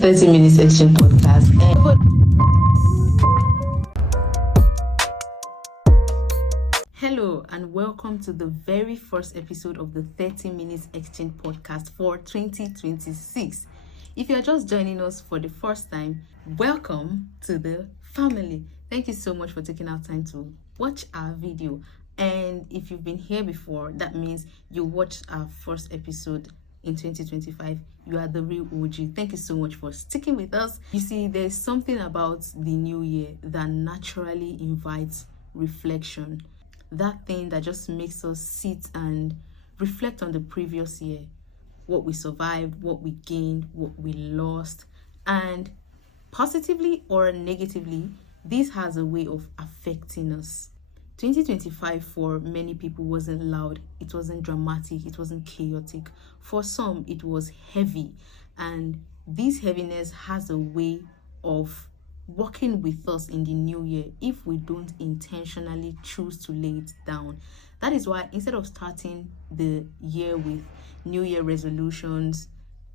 30 Minutes Exchange Podcast. Hello and welcome to the very first episode of the 30 Minutes Exchange Podcast for 2026. If you are just joining us for the first time, welcome to the family. Thank you so much for taking our time to watch our video. And if you've been here before, that means you watched our first episode in 2025. You are the real OG. Thank you so much for sticking with us. You see, there's something about the new year that naturally invites reflection. That thing that just makes us sit and reflect on the previous year, what we survived, what we gained, what we lost, and positively or negatively, this has a way of affecting us. 2025 for many people wasn't loud, it wasn't dramatic, it wasn't chaotic. For some, it was heavy, and this heaviness has a way of working with us in the new year if we don't intentionally choose to lay it down. That is why instead of starting the year with new year resolutions,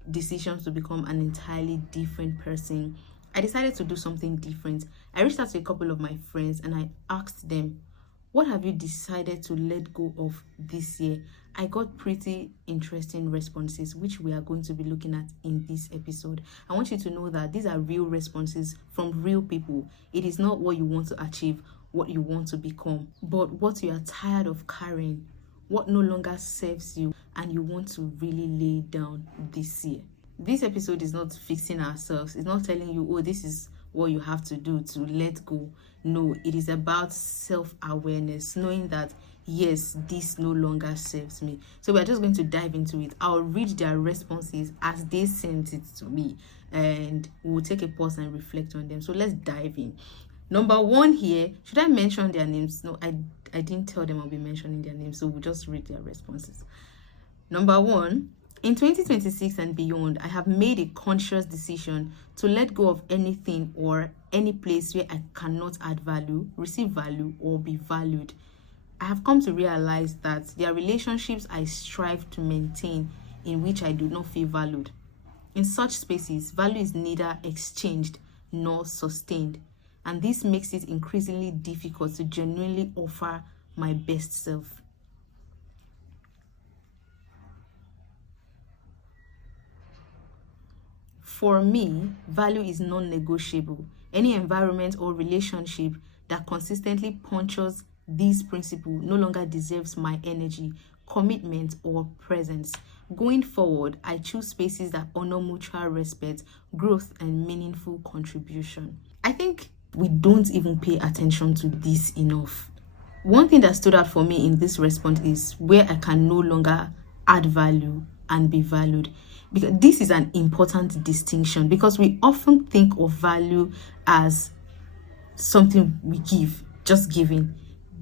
decisions to become an entirely different person, I decided to do something different. I reached out to a couple of my friends and I asked them, what have you decided to let go of this year? I got pretty interesting responses, which we are going to be looking at in this episode. I want you to know that these are real responses from real people. It is not what you want to achieve, what you want to become, but what you are tired of carrying, what no longer serves you, and you want to really lay down this year. This episode is not fixing ourselves. It's not telling you, oh, this is what you have to do to let go. No, it is about self-awareness, knowing that yes, this no longer serves me. So we're just going to dive into it. I'll read their responses as they sent it to me, and we'll take a pause and reflect on them. So let's dive in. Number one here, should I mention their names? No, I didn't tell them I'll be mentioning their names, so we'll just read their responses. Number one, in 2026 and beyond, I have made a conscious decision to let go of anything or any place where I cannot add value, receive value, or be valued. I have come to realize that there are relationships I strive to maintain in which I do not feel valued. In such spaces, value is neither exchanged nor sustained, and this makes it increasingly difficult to genuinely offer my best self. For me, value is non-negotiable. Any environment or relationship that consistently punctures this principle no longer deserves my energy, commitment, or presence. Going forward, I choose spaces that honor mutual respect, growth, and meaningful contribution. I think we don't even pay attention to this enough. One thing that stood out for me in this response is where I can no longer add value and be valued. Because this is an important distinction, because we often think of value as something we give, just giving.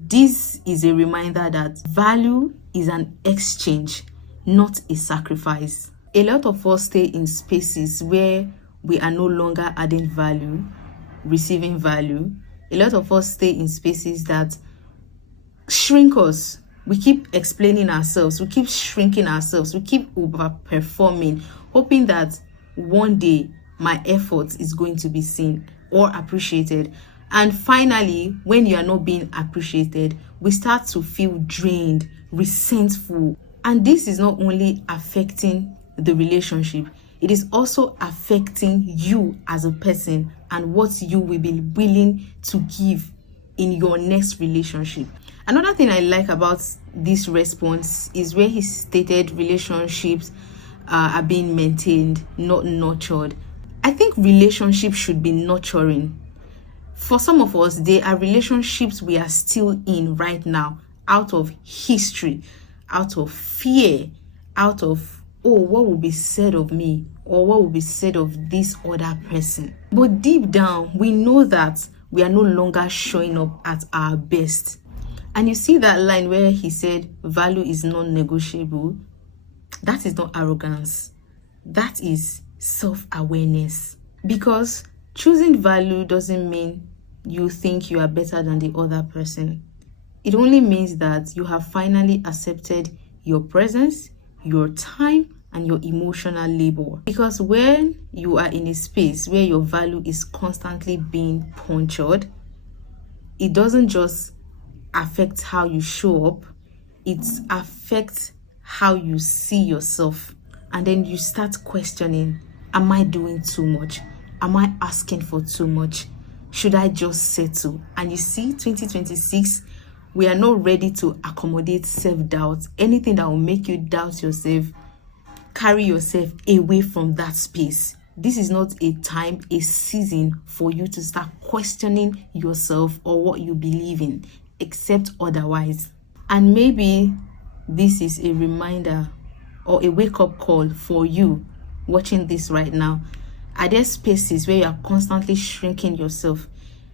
This is a reminder that value is an exchange, not a sacrifice. A lot of us stay in spaces where we are no longer adding value, receiving value. A lot of us stay in spaces that shrink us. We keep explaining ourselves, we keep shrinking ourselves, we keep overperforming, hoping that one day my effort is going to be seen or appreciated. And finally, when you are not being appreciated, we start to feel drained, resentful. And this is not only affecting the relationship, it is also affecting you as a person and what you will be willing to give in your next relationship. Another thing I like about this response is where he stated relationships are being maintained, not nurtured. I think relationships should be nurturing. For some of us, there are relationships we are still in right now out of history, out of fear, out of, oh, what will be said of me or what will be said of this other person. But deep down, we know that we are no longer showing up at our best. And you see that line where he said value is non-negotiable. That is not arrogance. That is self-awareness. Because choosing value doesn't mean you think you are better than the other person. It only means that you have finally accepted your presence, your time, and your emotional labor. Because when you are in a space where your value is constantly being punctured, it doesn't just affect how you show up, it affects how you see yourself. And then you start questioning, am I doing too much? Am I asking for too much? Should I just settle? And you see, 2026, we are not ready to accommodate self-doubt. Anything that will make you doubt yourself, carry yourself away from that space. This is not a time, a season for you to start questioning yourself or what you believe in, except otherwise. And maybe this is a reminder or a wake-up call for you watching this right now. Are there spaces where you are constantly shrinking yourself?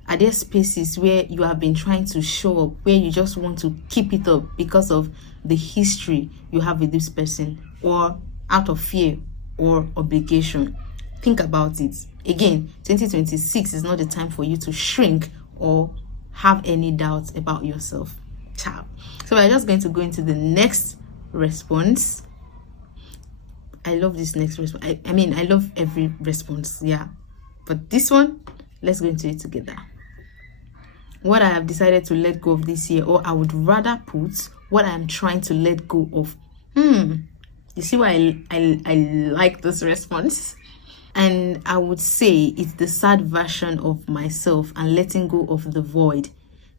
Are there spaces where you have been trying to show up, where you just want to keep it up because of the history you have with this person, or out of fear or obligation? Think about it. Again, 2026 is not the time for you to shrink or have any doubts about yourself. Ciao. So we're just going to go into the next response. I love this next response. I love every response, yeah. But this one, let's go into it together. What I have decided to let go of this year, or I would rather put what I am trying to let go of. You see why I like this response? And I would say it's the sad version of myself and letting go of the void.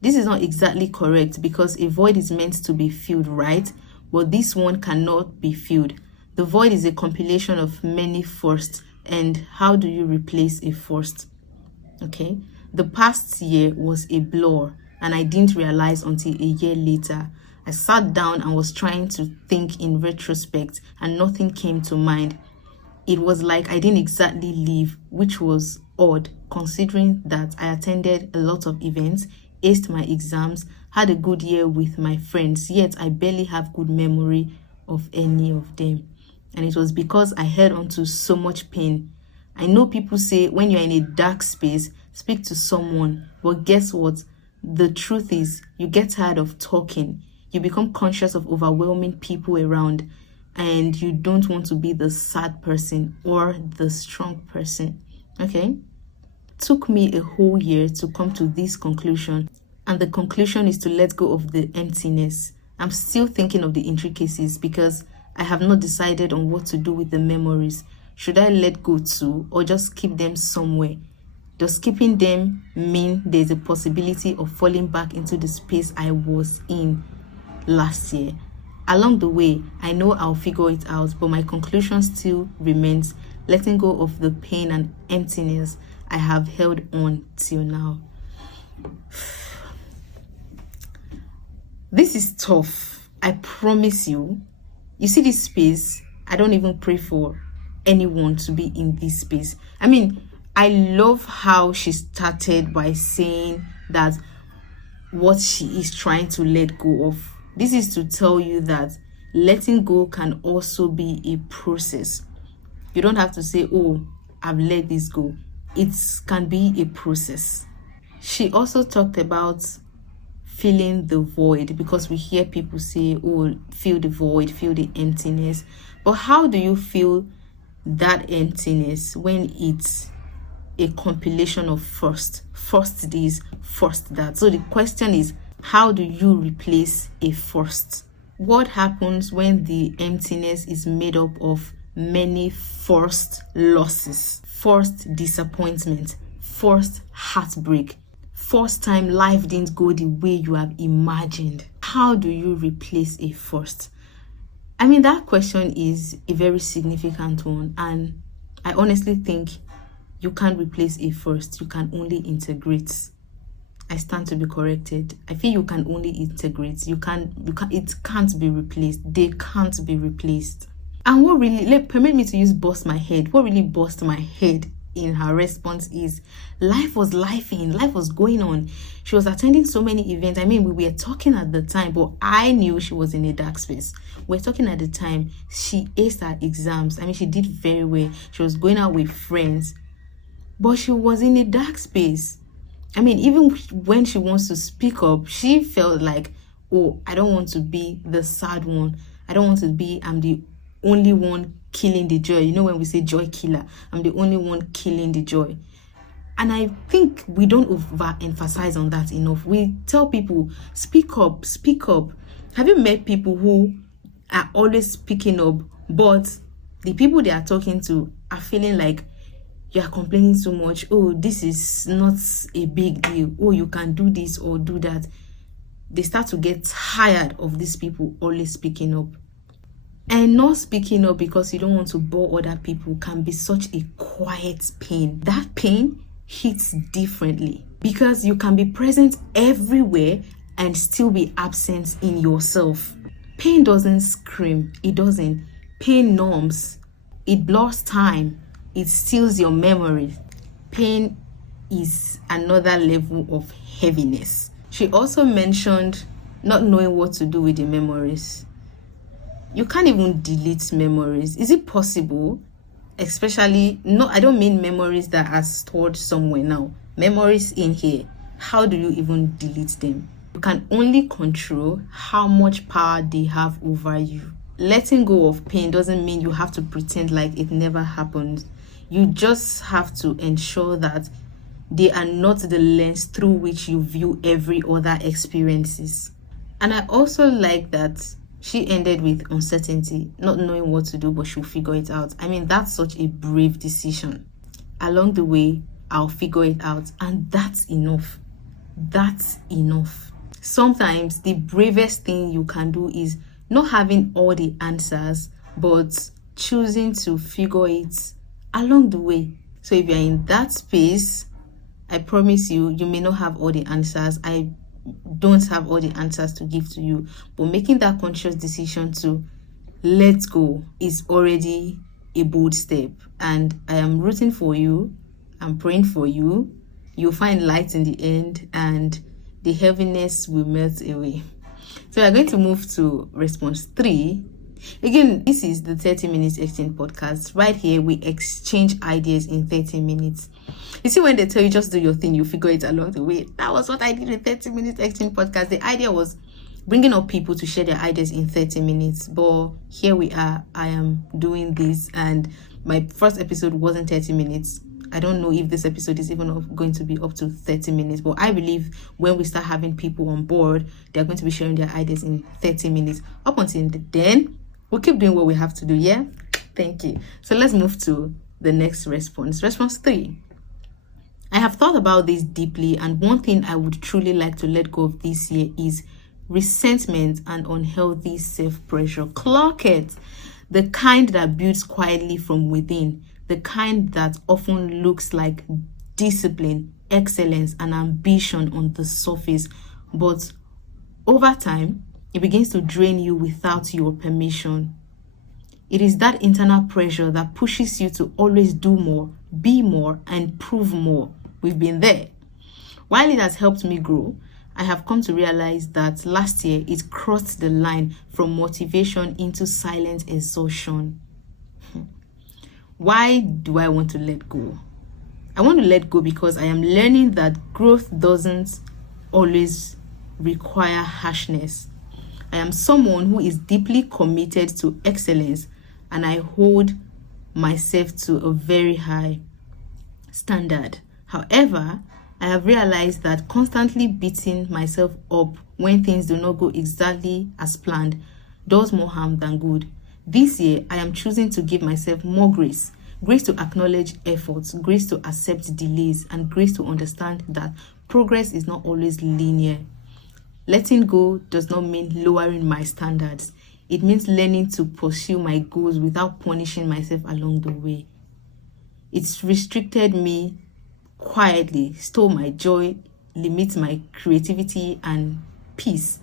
This is not exactly correct because a void is meant to be filled, right? But this one cannot be filled. The void is a compilation of many firsts. And how do you replace a first? Okay. The past year was a blur and I didn't realize until a year later. I sat down and was trying to think in retrospect and nothing came to mind. It was like I didn't exactly live, which was odd considering that I attended a lot of events, aced my exams, had a good year with my friends, yet I barely have good memory of any of them. And it was because I held on to so much pain. I know people say when you're in a dark space, speak to someone, but guess what? The truth is you get tired of talking. You become conscious of overwhelming people around, and you don't want to be the sad person or the strong person. Okay? Took me a whole year to come to this conclusion, and the conclusion is to let go of the emptiness. I'm still thinking of the intricacies because I have not decided on what to do with the memories. Should I let go too, or just keep them somewhere? Does keeping them mean there's a possibility of falling back into the space I was in last year? Along the way, I know I'll figure it out, but my conclusion still remains letting go of the pain and emptiness I have held on till now. This is tough, I promise you. You see this space, I don't even pray for anyone to be in this space. I love how she started by saying that what she is trying to let go of. This is to tell you that letting go can also be a process. You don't have to say, oh, I've let this go. It can be a process. She also talked about filling the void, because we hear people say, oh, fill the void, fill the emptiness. But how do you feel that emptiness when it's a compilation of first this, first that? So the question is, how do you replace a first? What happens when the emptiness is made up of many first losses, first disappointment, first heartbreak, first time life didn't go the way you have imagined? How do you replace a first? That question is a very significant one, and I honestly think you can't replace a first, you can only integrate. I stand to be corrected. I feel you can only integrate. It can't be replaced. They can't be replaced. And what really, permit me to use bust my head. What really bust my head in her response is life was lifing, life was going on. She was attending so many events. We were talking at the time, but I knew she was in a dark space. We were talking at the time. She aced her exams. she did very well. She was going out with friends, but she was in a dark space. Even when she wants to speak up, she felt like, oh, I don't want to be the sad one. I don't want to be, I'm the only one killing the joy. You know, when we say joy killer, I'm the only one killing the joy. And I think we don't overemphasize on that enough. We tell people, speak up, speak up. Have you met people who are always speaking up, but the people they are talking to are feeling like you are complaining so much? Oh, this is not a big deal. Oh, you can do this or do that. They start to get tired of these people always speaking up. And not speaking up because you don't want to bore other people can be such a quiet pain. That pain hits differently because you can be present everywhere and still be absent in yourself. Pain doesn't scream. It doesn't. Pain numbs. It blurs time. It steals your memory. Pain is another level of heaviness. She also mentioned not knowing what to do with the memories. You can't even delete memories. Is it possible? Especially, no, I don't mean memories that are stored somewhere now. Memories in here. How do you even delete them? You can only control how much power they have over you. Letting go of pain doesn't mean you have to pretend like it never happened. You just have to ensure that they are not the lens through which you view every other experiences. And I also like that she ended with uncertainty, not knowing what to do, but she'll figure it out. I mean, that's such a brave decision. Along the way, I'll figure it out. And that's enough. That's enough. Sometimes the bravest thing you can do is not having all the answers, but choosing to figure it along the way. So if you're in that space, I promise you, you may not have all the answers. I don't have all the answers to give to you, but making that conscious decision to let go is already a bold step. And I am rooting for you. I'm praying for you. You'll find light in the end and the heaviness will melt away. So we're going to move to response 3. Again, this is the 30 minutes exchange podcast. Right here, we exchange ideas in 30 minutes. You see, when they tell you just do your thing, you figure it along the way. That was what I did in 30 minutes exchange podcast. The idea was bringing up people to share their ideas in 30 minutes. But here we are. I am doing this, and my first episode wasn't 30 minutes. I don't know if this episode is even going to be up to 30 minutes, but I believe when we start having people on board, they're going to be sharing their ideas in 30 minutes. Up until then, we'll keep doing what we have to do, yeah? Thank you. So let's move to the next response. Response 3. I have thought about this deeply, and one thing I would truly like to let go of this year is resentment and unhealthy self-pressure. Clock it. The kind that builds quietly from within. The kind that often looks like discipline, excellence, and ambition on the surface. But over time, it begins to drain you without your permission. It is that internal pressure that pushes you to always do more, be more, and prove more. We've been there. While it has helped me grow, I have come to realize that last year it crossed the line from motivation into silent exhaustion. Why do I want to let go? I want to let go because I am learning that growth doesn't always require harshness. I am someone who is deeply committed to excellence, and I hold myself to a very high standard. However, I have realized that constantly beating myself up when things do not go exactly as planned does more harm than good. This year, I am choosing to give myself more grace. Grace to acknowledge efforts, grace to accept delays, and grace to understand that progress is not always linear. Letting go does not mean lowering my standards. It means learning to pursue my goals without punishing myself along the way. It's restricted me quietly, stole my joy, limits my creativity and peace.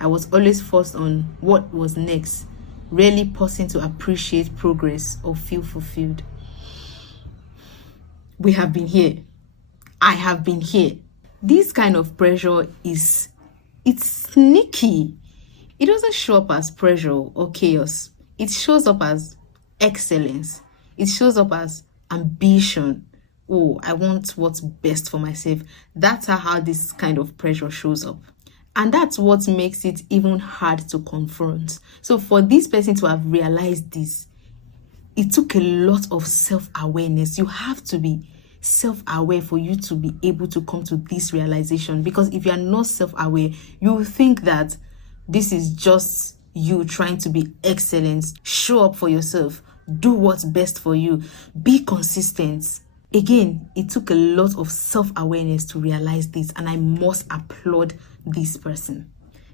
I was always focused on what was next, rarely pausing to appreciate progress or feel fulfilled. We have been here. I have been here. This kind of pressure it's sneaky. It doesn't show up as pressure or chaos. It shows up as excellence. It shows up as ambition. Oh, I want what's best for myself. That's how this kind of pressure shows up. And that's what makes it even hard to confront. So for this person to have realized this, it took a lot of self-awareness. You have to be self-aware for you to be able to come to this realization, because if you are not self-aware, you will think that this is just you trying to be excellent. Show up for yourself, do what's best for you, be consistent. Again, it took a lot of self-awareness to realize this, and I must applaud this person.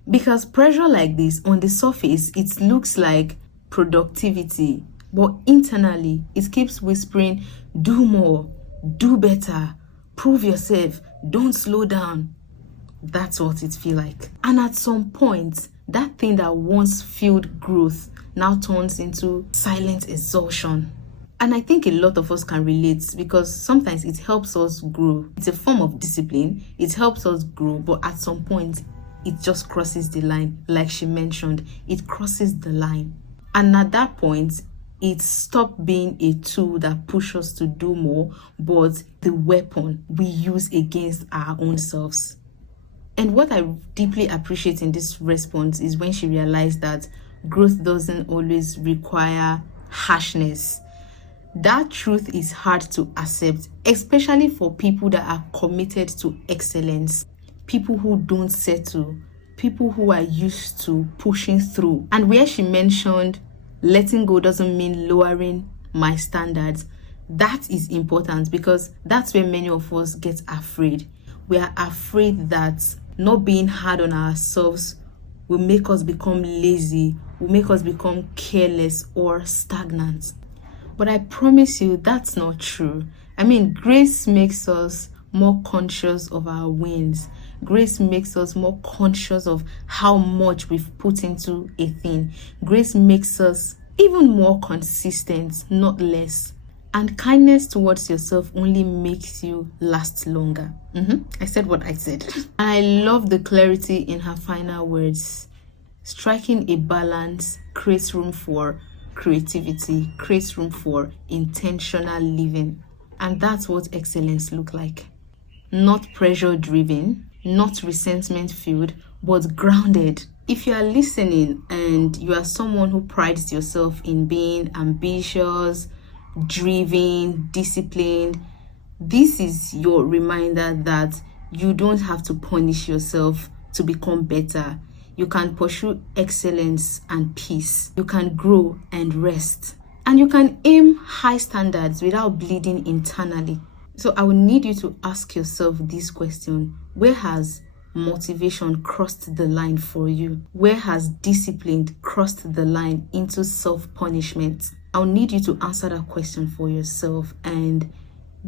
Because pressure like this, on the surface, it looks like productivity, but internally, it keeps whispering, do more, do better, prove yourself, don't slow down. That's what it feels like. And at some point, that thing that once fueled growth now turns into silent exhaustion. And I think a lot of us can relate, because sometimes it helps us grow. It's a form of discipline. It helps us grow, but at some point, it just crosses the line. Like she mentioned, it crosses the line. And at that point, it stopped being a tool that pushes us to do more, but the weapon we use against our own selves. And what I deeply appreciate in this response is when she realized that growth doesn't always require harshness. That truth is hard to accept, especially for people that are committed to excellence, people who don't settle, people who are used to pushing through. And where she mentioned letting go doesn't mean lowering my standards, that is important, because that's where many of us get afraid. We are afraid that not being hard on ourselves will make us become lazy, will make us become careless or stagnant. But I promise you, that's not true. I mean, grace makes us more conscious of our wins. Grace makes us more conscious of how much we've put into a thing. Grace makes us even more consistent, not less. And kindness towards yourself only makes you last longer. I said what I said. I love the clarity in her final words. Striking a balance creates room for creativity, creates room for intentional living. And that's what excellence looks like. Not pressure driven, not resentment filled, but grounded. If you are listening and you are someone who prides yourself in being ambitious, driven, disciplined, this is your reminder that you don't have to punish yourself to become better. You can pursue excellence and peace. You can grow and rest. And you can aim high standards without bleeding internally. So I will need you to ask yourself this question. Where has motivation crossed the line for you? Where has discipline crossed the line into self-punishment? I'll need you to answer that question for yourself and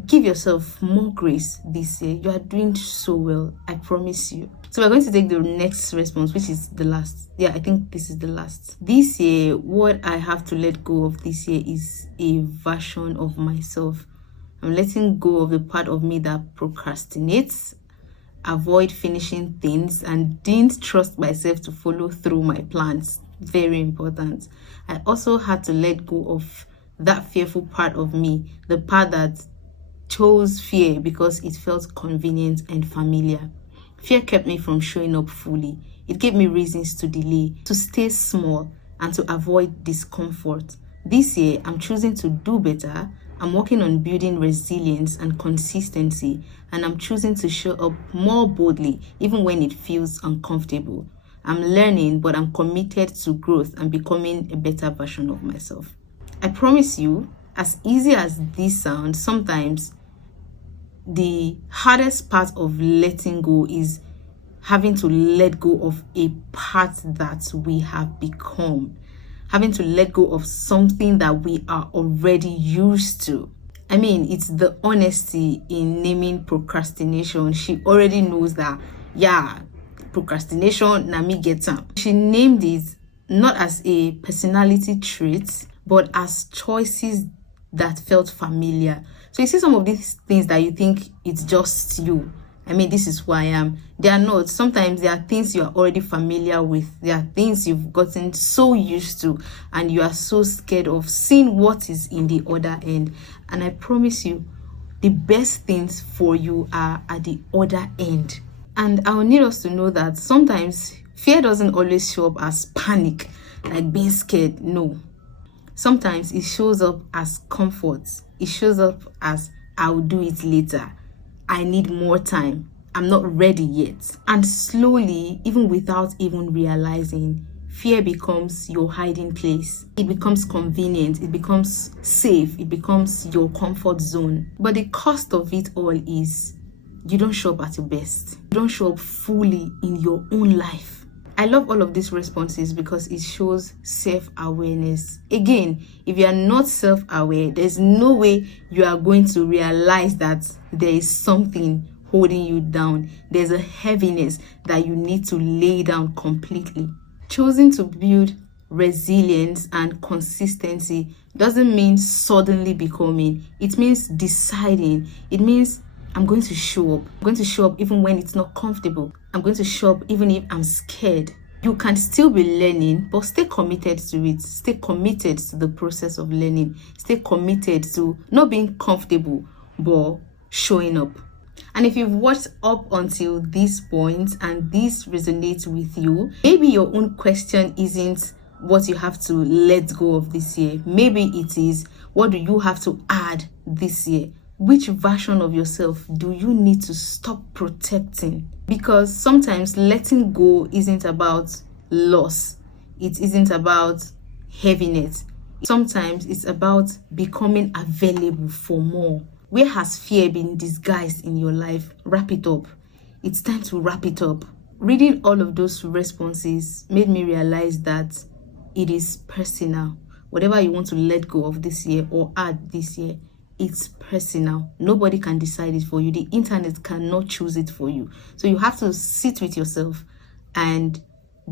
give yourself more grace this year. You are doing so well, I promise you. So we're going to take the next response, which is the last. Yeah, I think this is the last. This year, what I have to let go of this year is a version of myself. I'm letting go of the part of me that procrastinates, avoid finishing things, and didn't trust myself to follow through my plans. Very important. I also had to let go of that fearful part of me, the part that chose fear because it felt convenient and familiar. Fear kept me from showing up fully. It gave me reasons to delay, to stay small, and to avoid discomfort. This year, I'm choosing to do better. I'm working on building resilience and consistency, and I'm choosing to show up more boldly, even when it feels uncomfortable. I'm learning, but I'm committed to growth and becoming a better version of myself. I promise you, as easy as this sounds, sometimes the hardest part of letting go is having to let go of a part that we have become, having to let go of something that we are already used to. I mean, it's the honesty in naming procrastination. She already knows that, yeah, procrastination, na me get am. She named it not as a personality trait, but as choices that felt familiar. So you see some of these things that you think it's just you. I mean, this is who I am. They are not. Sometimes there are things you are already familiar with. There are things you've gotten so used to, and you are so scared of seeing what is in the other end. And I promise you, the best things for you are at the other end. And I will need us to know that sometimes fear doesn't always show up as panic, like being scared. No. Sometimes it shows up as comfort. It shows up as I'll do it later. I need more time. I'm not ready yet. And slowly, even without even realizing, fear becomes your hiding place. It becomes convenient. It becomes safe. It becomes your comfort zone. But the cost of it all is you don't show up at your best. You don't show up fully in your own life. I love all of these responses because it shows self-awareness. Again, if you are not self-aware, there's no way you are going to realize that there is something holding you down. There's a heaviness that you need to lay down completely. Choosing to build resilience and consistency doesn't mean suddenly becoming. It means deciding. It means I'm going to show up. I'm going to show up even when it's not comfortable. I'm going to show up even if I'm scared. You can still be learning, but stay committed to it. Stay committed to the process of learning. Stay committed to not being comfortable, but showing up. And if you've watched up until this point and this resonates with you, maybe your own question isn't what you have to let go of this year. Maybe it is, what do you have to add this year? Which version of yourself do you need to stop protecting? Because sometimes letting go isn't about loss. It isn't about heaviness. Sometimes it's about becoming available for more. Where has fear been disguised in your life? Wrap it up. It's time to wrap it up. Reading all of those responses made me realize that it is personal. Whatever you want to let go of this year or add this year, it's personal. Nobody can decide it for you. The internet cannot choose it for you. So you have to sit with yourself and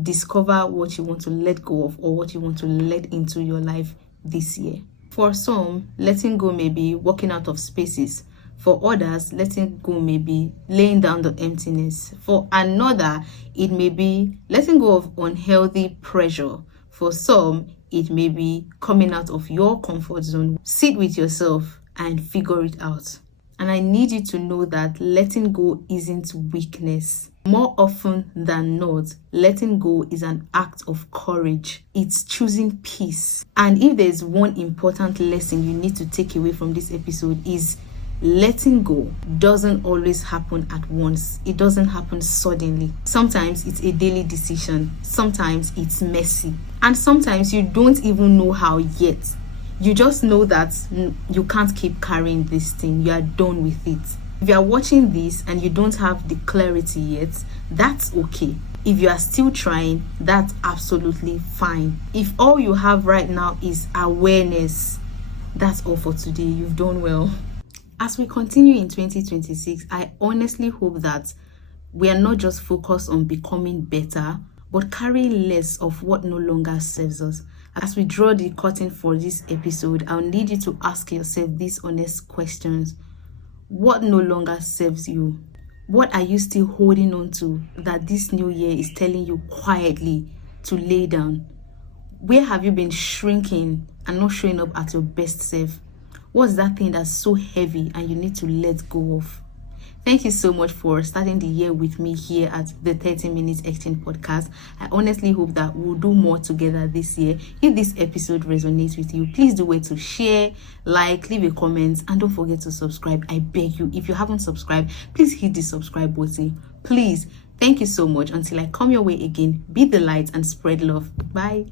discover what you want to let go of or what you want to let into your life this year. For some, letting go may be walking out of spaces. For others, letting go may be laying down the emptiness. For another, it may be letting go of unhealthy pressure. For some, it may be coming out of your comfort zone. Sit with yourself and figure it out. And I need you to know that letting go isn't weakness. More often than not, letting go is an act of courage. It's choosing peace. And if there's one important lesson you need to take away from this episode is letting go doesn't always happen at once. It doesn't happen suddenly. Sometimes it's a daily decision. Sometimes it's messy. And sometimes you don't even know how yet. You just know that you can't keep carrying this thing. You are done with it. If you are watching this and you don't have the clarity yet, that's okay. If you are still trying, that's absolutely fine. If all you have right now is awareness, that's all for today. You've done well. As we continue in 2026, I honestly hope that we are not just focused on becoming better, but carrying less of what no longer serves us. As we draw the curtain for this episode, I'll need you to ask yourself these honest questions. What no longer serves you? What are you still holding on to that this new year is telling you quietly to lay down? Where have you been shrinking and not showing up at your best self? What's that thing that's so heavy and you need to let go of? Thank you so much for starting the year with me here at the 30 Minutes Exchange podcast. I honestly hope that we'll do more together this year. If this episode resonates with you, please do wait to share, like, leave a comment, and don't forget to subscribe. I beg you, if you haven't subscribed, please hit the subscribe button. Please. Thank you so much. Until I come your way again, be the light and spread love. Bye.